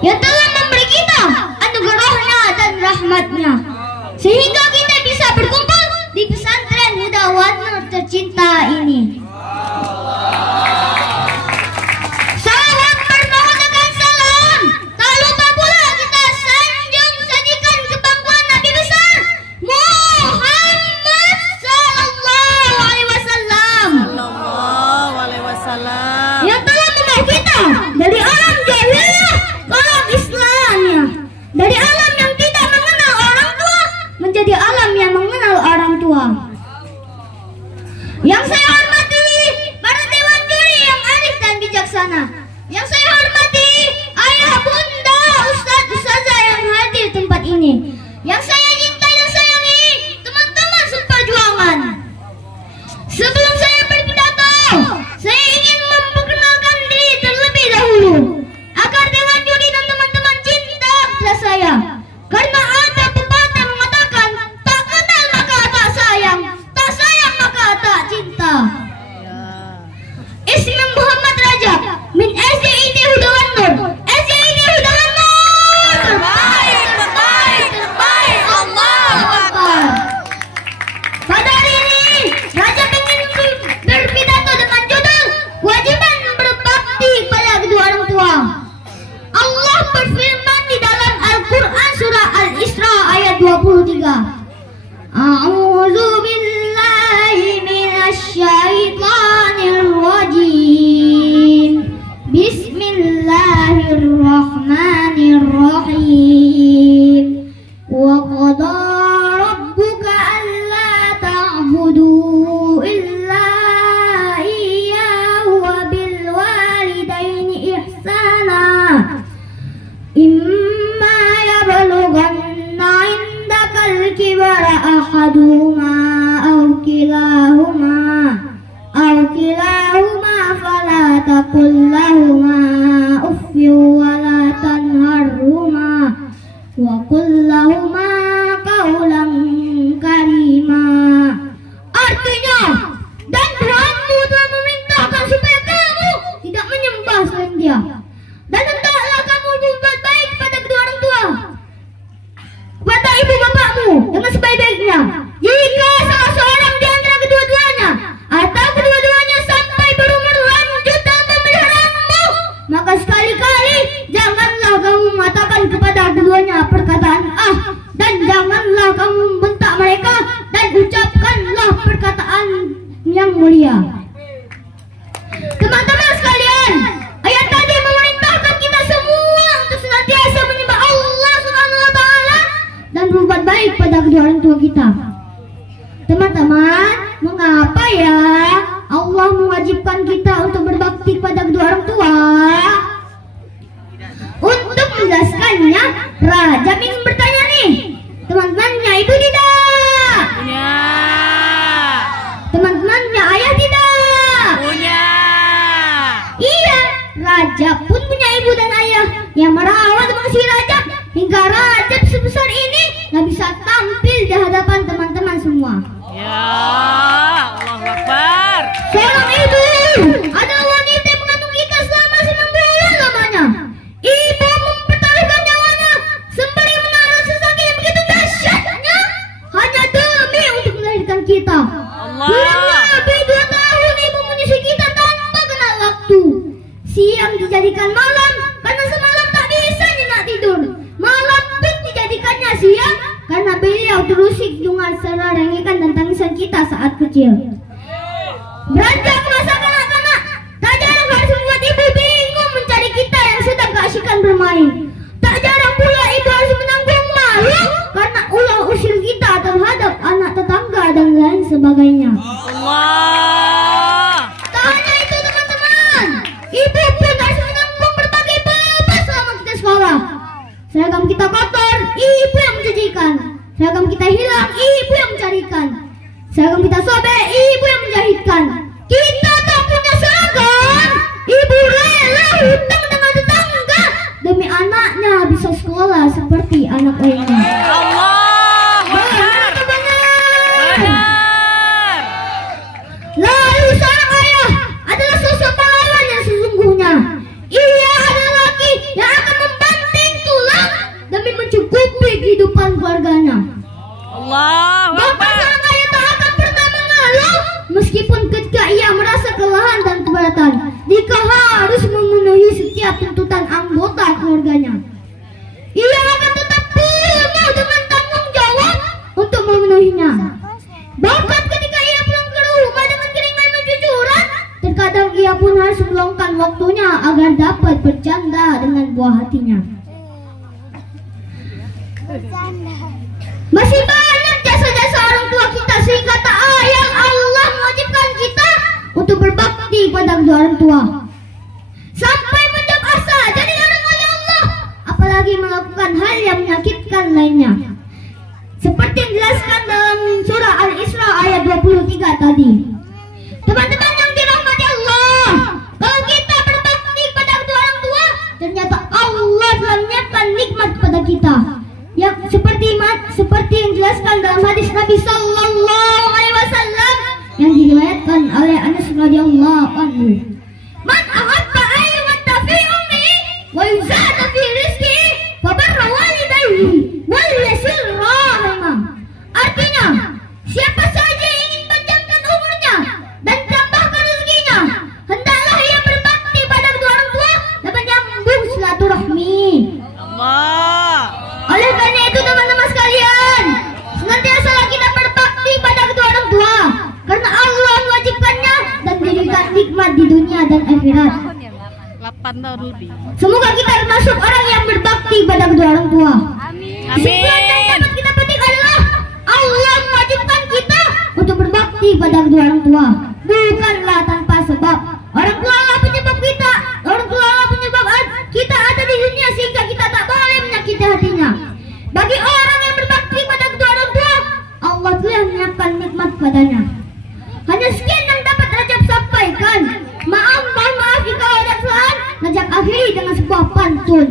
yang telah memberi kita anugerahnya dan rahmatnya, sehingga kita bisa berkumpul di pesantren Huda wan Nur tercinta ini. Salam berdoa dengan salam, tak lupa pula kita sanjung sajikan kebanggaan Nabi besar Muhammad sallallahu alaihi wasallam yang telah membawa kita dari alam jahiliyah ke alam Islamnya, dari alam yang tidak mengenal orang tua menjadi alam yang mengenal orang tua. Yang saya hormati para dewan juri yang arif dan bijaksana, yang saya hormati ayah bunda ustadz ustazah yang hadir tempat ini, yang saya cintai dan sayangi teman-teman seperjuangan. Sebelum saya berpidato, saya ingin memperkenalkan diri terlebih dahulu agar dewan juri dan teman-teman cinta kepada saya, karena ada pepatah mengatakan tak kenal maka tak sayang, tak sayang maka tak cinta. Ismi Muhammad Rajab min SDIT Huda wan Nur. SDIT Huda wan Nur. Terbaik, terbaik, terbaik. Allahu Akbar. Pada hari ini Rajab ingin berpidato dengan judul kewajiban berbakti pada kedua orang tua. Allah berfirman di dalam Al-Quran surah Al-Isra ayat 23. A'udzu billahi minasyaitonir rajim. Bismillahirrahmanirrahim. Wa qada rabbuka alla ta'budu illa iyyahu wa bil walidaini ihsana. Imma yablughanna 'indakal kibara ahaduhuma aw kilahuma fala taqul lahuma uffin wa la tanharhuma wa qul lahuma qawlan karima. Artinya, dan Tuhanmu telah memerintahkan supaya kamu tidak menyembah selain Dia, dan hendaklah kamu berbuat baik kepada kedua orang tua, kepada ibu bapakmu dengan sebaik-baiknya. Jika salah seorang di antara kedua-duanya atau kedua-duanya sampai berumur lanjut dan memeliharamu, maka sekali-kali janganlah kamu mengatakan kepada keduanya perkataan ah, dan janganlah kamu membentak mereka, dan ucapkanlah perkataan yang mulia. Teman-teman sekalian, ayat tadi memerintahkan kita semua untuk senantiasa menyembah Allah Subhanahu wa taala dan berbuat baik pada kedua orang tua kita. Teman-teman, mengapa ya Allah mewajibkan kita untuk berbakti kepada kedua orang tua? Untuk menjelaskannya, Rajab ingin bertanya nih, teman-temannya ibu tidak? Punya. Teman-temannya ayah tidak? Punya. Iya, Rajab pun punya ibu dan ayah yang merawat dan mengasihi Rajab hingga Rajab sebesar ini nggak bisa tampil di hadapan teman-teman semua. Ya, Allahu Akbar. Seorang ibu adalah wanita yang mengandung kita selama 9 bulan lamanya. Ibu mempertaruhkan nyawanya sembari menaruh sesakit yang begitu dahsyatnya hanya demi untuk melahirkan kita. Allah. Lebih 2 tahun ibu menyusui kita tanpa kenal waktu. Siang dijadikan malam karena semalam tak bisa nyenyak tidur. Malam pun dijadikannya siang karena beliau terusik dengan serarengikan dan tangisan kita saat kecil. Beranjak masa kanak-kanak, tak jarang harus membuat ibu bingung mencari kita yang sedang keasyikan bermain. Tak jarang pula ibu harus menanggung malu karena ulah usil kita terhadap anak tetangga dan lain sebagainya. Allah. Tak hanya itu teman-teman, ibu pun harus menanggung berbagai beban selama kita sekolah. Seragam kita kotor, ibu yang mencucikan. Seragam kita hilang, ibu yang mencarikan. Seragam kita sobek, ibu yang menjahitkan. Kita tak punya seragam, ibu rela hutang dengan tetangga demi anaknya bisa sekolah seperti anak lainnya. Allah. Benar, benar. Benar. Lalu seorang ayah adalah sosok pahlawan yang sesungguhnya. Ia adalah laki yang akan membanting depan keluarganya. Allahu Bahkan Akbar. sang ayah tak akan pernah mengeluh meskipun ketika ia merasa kelelahan dan keberatan jika harus memenuhi setiap tuntutan anggota keluarganya. Ia akan tetap penuh dengan tanggung jawab untuk memenuhinya. Bahkan ketika ia pulang ke rumah dengan keringat mencucuran, terkadang ia pun harus meluangkan waktunya agar dapat bercanda dengan buah hatinya. Masih banyak jasa-jasa orang tua kita sehingga tak ayang Allah mewajibkan kita untuk berbakti pada kedua orang tua. Sampai menjawab asa jadi orang oleh Allah, apalagi melakukan hal yang menyakitkan lainnya. Seperti yang dijelaskan dalam surah Al-Isra ayat 23 tadi. Teman-teman yang dirahmati Allah, kalau kita berbakti pada kedua orang tua, ternyata Allah telah menyiapkan nikmat pada kita. Yang seperti yang dijelaskan dalam hadis Nabi Sallallahu Alaihi Wasallam yang diriwayatkan oleh Anas radhiyallahu anhu. Man ahabba ayyuta fi ummi wa yuzada fi rizqi fa barra walidayhi wal yasil rahimah. Artinya, siapa saja yang ingin panjangkan umurnya dan tambahkan rezekinya, hendaklah ia berbakti pada kedua orang tua dan menyambung silaturahmi. Allah. Oleh karena itu teman-teman sekalian, senantiasalah kita berbakti pada kedua orang tua karena Allah mewajibkannya dan diberikan nikmat di dunia dan akhirat. 8 tahun lebih. Semoga kita termasuk orang yang berbakti pada kedua orang tua. Amin. Kesimpulan yang dapat kita petik adalah Allah mewajibkan kita untuk berbakti pada kedua orang tua, bukanlah tanpa sebab. Orang tua lah penyebab kita, orang tua lah penyebab kita ada di dunia sehingga kita tak boleh menyakiti hatinya. Bagi orang yang berbakti pada kedua orang tua, Allah telah menyiapkan nikmat padanya. Hanya sekian yang dapat Rajab sampaikan. Mohon maaf jika ada kesalahan. Rajab akhiri dengan sebuah pantun.